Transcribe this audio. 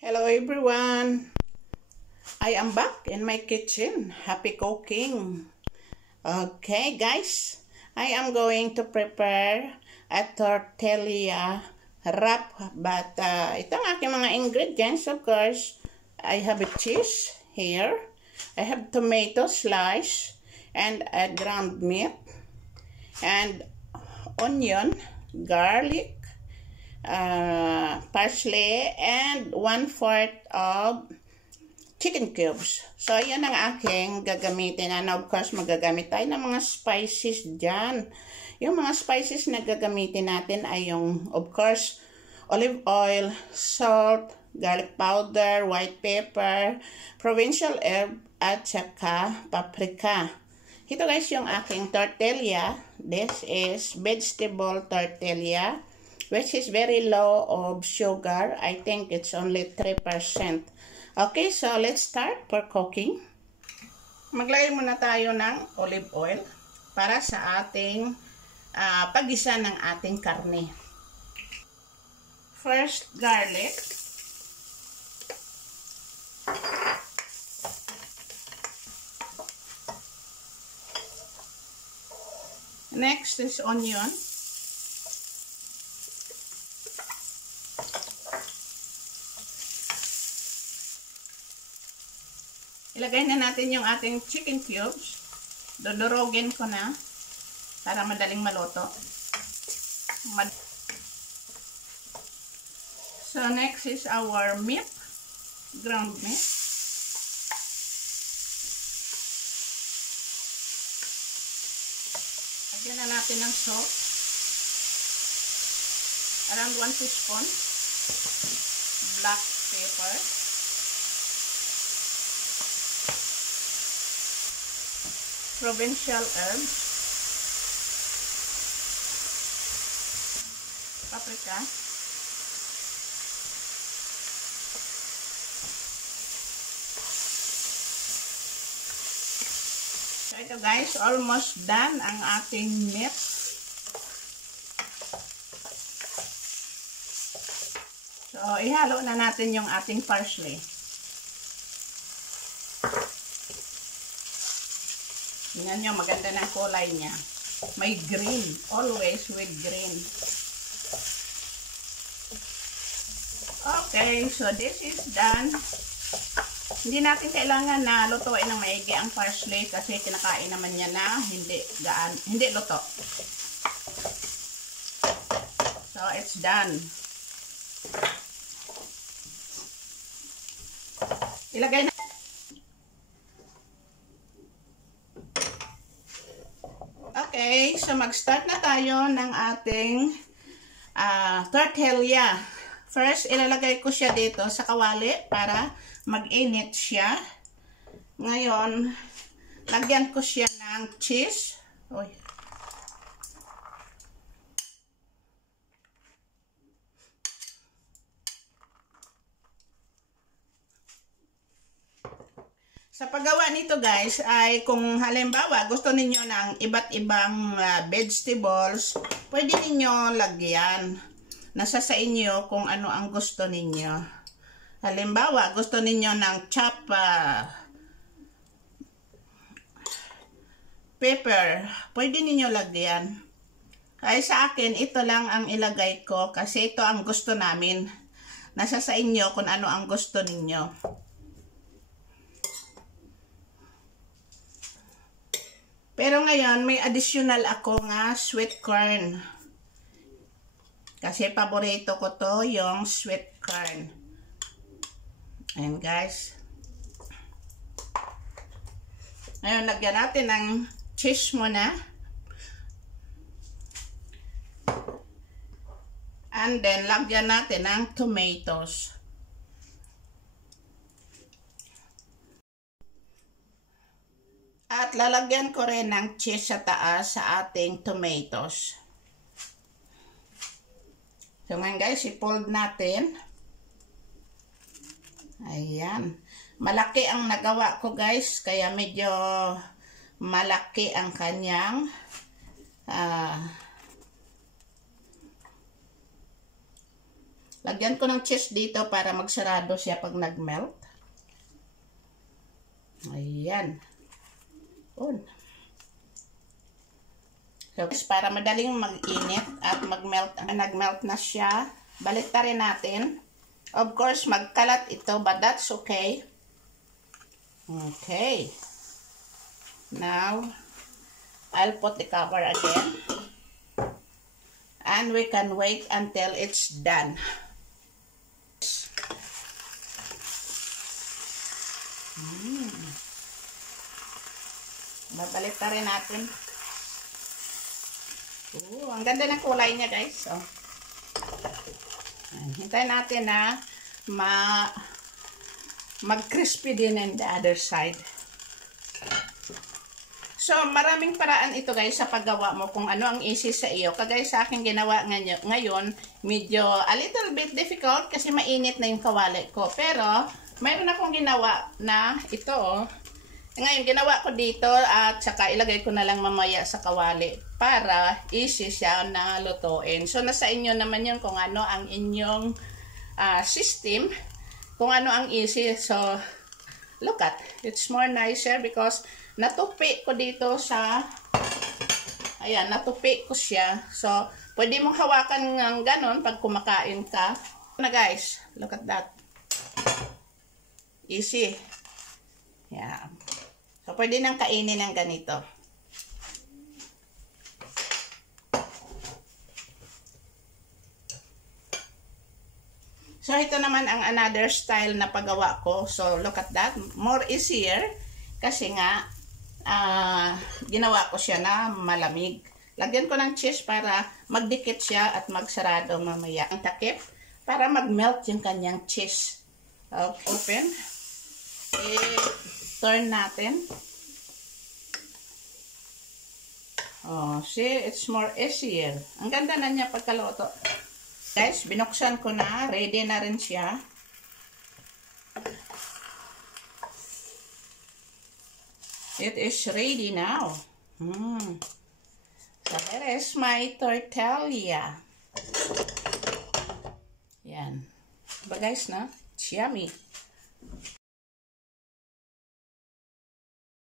Hello everyone. I am back in my kitchen. Happy cooking. Okay guys, I am going to prepare a tortilla wrap. But ito ang aking mga ingredients. Of course, I have a cheese here. I have tomato slice and a ground meat and onion, garlic, parsley, and 1/4 of chicken cubes. So, yan ang aking gagamitin. And of course, magagamit tayo ng mga spices dyan. Yung mga spices na gagamitin natin ay yung, of course, olive oil, salt, garlic powder, white pepper, provincial herb, at saka paprika. Ito guys yung aking tortilla. This is vegetable tortilla, which is very low of sugar. I think it's only 3%. Okay, so let's start for cooking. Maglagay muna tayo ng olive oil para sa ating paggisa ng ating karne. First, garlic. Next is onion. Ilagay na natin yung ating chicken cubes. Dodorogin ko na para madaling maluto. So next is our meat, ground meat. Lagyan na natin ng salt. Around 1 teaspoon. Black pepper. Provincial herbs, paprika, so ito guys, almost done ang ating meat. So ihalo na natin yung ating parsley. Tingnan nyo, maganda ng kulay niya. May green. Always with green. Okay, so this is done. Hindi natin kailangan na lutuin ng maigi ang parsley kasi kinakain naman niya na hindi luto. So it's done. Ilagay na. Okay, so mag-start na tayo ng ating tortilla. First, ilalagay ko siya dito sa kawali para mag-init siya. Ngayon, lagyan ko siya ng cheese. Uy. Sa paggawa nito guys, ay kung halimbawa gusto ninyo ng iba't ibang vegetables, pwede ninyo lagyan. Nasa sa inyo kung ano ang gusto ninyo. Halimbawa, gusto ninyo ng chopped pepper, pwede ninyo lagyan. Ay sa akin, ito lang ang ilagay ko kasi ito ang gusto namin. Nasa sa inyo kung ano ang gusto ninyo. Pero ngayon, may additional ako nga sweet corn. Kasi paborito ko to yung sweet corn. Ayan guys. Ngayon, lagyan natin ng cheese muna. And then, lagyan natin ng tomatoes. At lalagyan ko rin ng cheese sa taas sa ating tomatoes. So ngayon guys, i-fold natin. Ayan. Malaki ang nagawa ko guys, kaya medyo malaki ang kanyang Lagyan ko ng cheese dito para magsarado siya pag nag-melt. Ayan. So, para madaling mag-init at mag-melt, nag-melt na siya, baliktarin natin. Of course, magkalat ito, but that's okay. Okay. Now, I'll put the cover again. And we can wait until it's done. Babalik na rin natin. Ang ganda ng kulay niya, guys. So, hintayin natin na mag-crispy din on the other side. So, maraming paraan ito, guys, sa paggawa mo kung ano ang easy sa iyo. Kagaya sa akin ginawa ngayon, medyo a little bit difficult kasi mainit na yung kawali ko. Pero, mayroon akong ginawa na ito, Ngayon, ginawa ko dito at saka ilagay ko na lang mamaya sa kawali para easy siya na lutuin. So, nasa inyo naman yun kung ano ang inyong system, kung ano ang easy. So, look at, it's more nicer because natupi ko dito sa, ayan, natupi ko siya. So, pwede mong hawakan ng ganon pag kumakain ka. Na guys, look at that. Easy. Yeah. So, pwede nang kainin ng ganito. So, ito naman ang another style na paggawa ko. So, look at that. More easier. Kasi nga, ginawa ko siya na malamig. Lagyan ko ng cheese para magdikit siya at magsarado mamaya. Ang takip para mag-melt yung kanyang cheese. Open. Turn natin. Oh, see, it's more easier. Ang ganda na niya pagkaluto. Guys, binuksan ko na. Ready na rin siya. It is ready now. So, here is my tortilla. Yan. Diba guys, na? It's yummy.